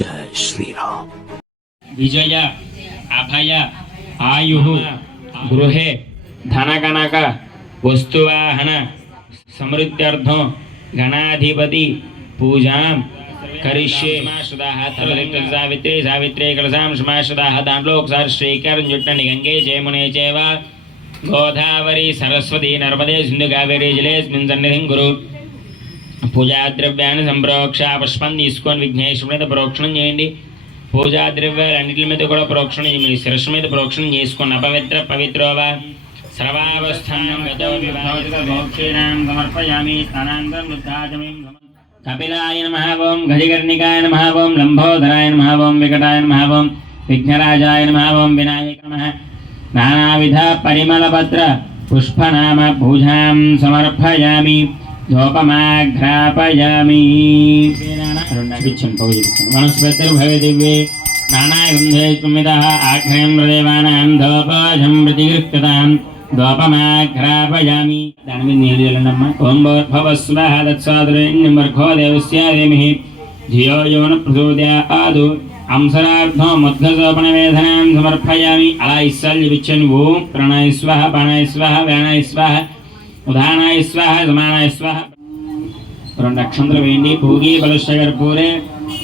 जय श्री राम विजय आयु गृह धनगणक वस्तुवाहन समृद्ध्यर्थ गणाधिपति पूजा करिष्ये सावित्री सावित्री गोदावरी सरस्वती नर्मदे सिन्धुकावेरी जलेऽस्मिन् सन्निधिं कुरु పూజాద్రవ్యాన్ని సంప్రోక్ష పుష్పం తీసుకొని విఘ్నేశ్వరుడి మీద ప్రోక్షణం చేయండి పూజాద్రవ్యాలన్నింటి మీద కూడా ప్రోక్షణం మీ శిరస్సు మీద ప్రోక్షణం చేసుకోండి అపవిత్ర పవిత్రోవా సర్వావస్థానం సమర్పయామి స్థానాంతం వృద్ధాచమయం కపిలాయ నమ ఓం గజకర్ణికాయ నమ ఓం లంబోధరాయ నమ ఓం వికటాయ నమ విఘ్నరాజాయ నమ వినాయక నమ నానావిధ పరిమళపత్ర పుష్పనామ పూజాం సమర్పయామి ధూపమాఘ్రాపయామి గచ్చన్ పౌజిచ్చన్ వనస్పతిర్భవ దివ్యే నానాగంధే తుమ్మిద ఆఘ్రయం దేవానాం ధూపాజం ప్రతిగృహ్యతాం ధూపమాఘ్రాపయామి దాని మీద నీళ్ళు వెళ్ళండమ్మ ఓం భవస్వః దత్సాదురేణ్యం వర్ఘో దేవస్యాదేమి ధియో యోన ప్రసూద్యా ఆదు అంసరార్థో ముద్గసోపణ వేదనాం సమర్పయామి అలా ఇస్సల్ విచ్చన్ ఓం ప్రణయ స్వహ ప్రణయ స్వహ వేణయ స్వహ ఉదాహరణ స్వహ సమానాయ స్వహ రెండు అక్షంతలు వేయండి భూగి బలుష్ఠగర్పూరే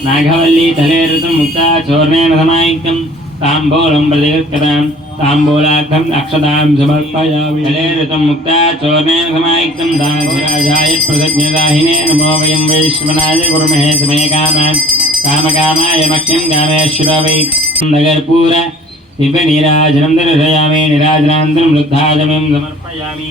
నాగవల్లి తలేరుతం ముక్త చోర్ణేన సమాయుక్తం తాంబూలం ప్రతిగత్కదాం తాంబూలార్థం అక్షతాం సమర్పయామి తలేరుతం ముక్త చోర్ణేన సమాయుక్తం దారాజాయ ప్రసజ్ఞదాహినే నమో వయం వైశ్వనాయ గురుమహే సమే కామాన్ కామకామాయ మఖ్యం కామేశ్వర వై గర్పూర దివ్య నీరాజనం దర్శయామి నిరాజనాంతరం వృద్ధాజమం సమర్పయామి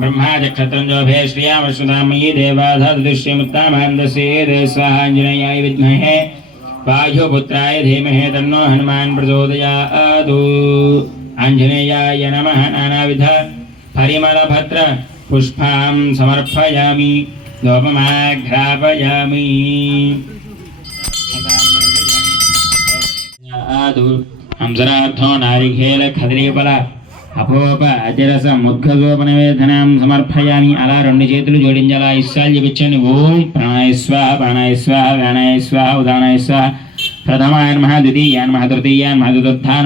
ब्रह्मा चक्षत्रंजोभे श्रिया वसुधामयी देवाधादृश्यमुत्तामान्दसेदे स्वाहाञ्जनेयाय विद्महे वायुपुत्राय धीमहे तन्नो हनुमान् प्रचोदयादु आञ्जनेयाय नमः नानाविध परिमलभद्र पुष्पां समर्पयामि लोपमाघ्रापयामि आदु अंसरार्थो नारिकेल खदरीपला అపోప అతిరస ముద్గోప సమర్పయామి అలా రెండు చేతులు జోడించి అలా ఇస్సాలు చెప్పించండి ఓం ప్రాణాయ స్వాహ ప్రాణాయ స్వాహ వ్యానాయ మహా ఉదానాయ మహా ప్రథమాయ మహా ద్వితీయా నమ తృతీయా నమ చతుర్థా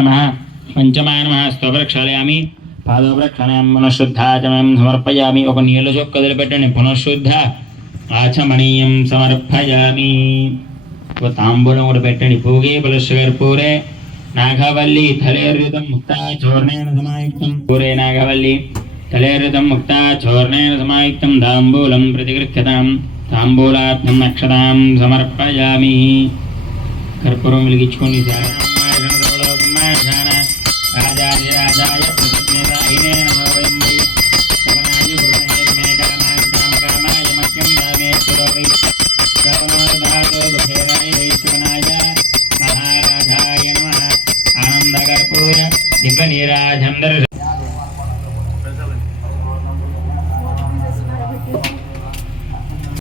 పునఃశుద్ధాచమయం సమర్పయామి ఒక నీళ్ళ చొక్క వదిలిపెట్టండి పునఃశుద్ధ ఆచమనీయం సమర్పయామి ఒక తాంబూలం కూడా పెట్టండి పూగే పులస్ పూరే నాగవల్లి తలేరుతం ముక్త చోర్ణేన సమాయుక్తం పూరే నాగవల్లి తలేరుతం ముక్త చోర్ణేన సమాయుక్తం దాంబూలం ప్రతిగృహ్యతాం తాంబూలాత్మ అక్షతాం సమర్పయామి కర్పూరం వెలిగించుకొని రాజాయ రాజాయ దివ్య నీరాజం దర్శ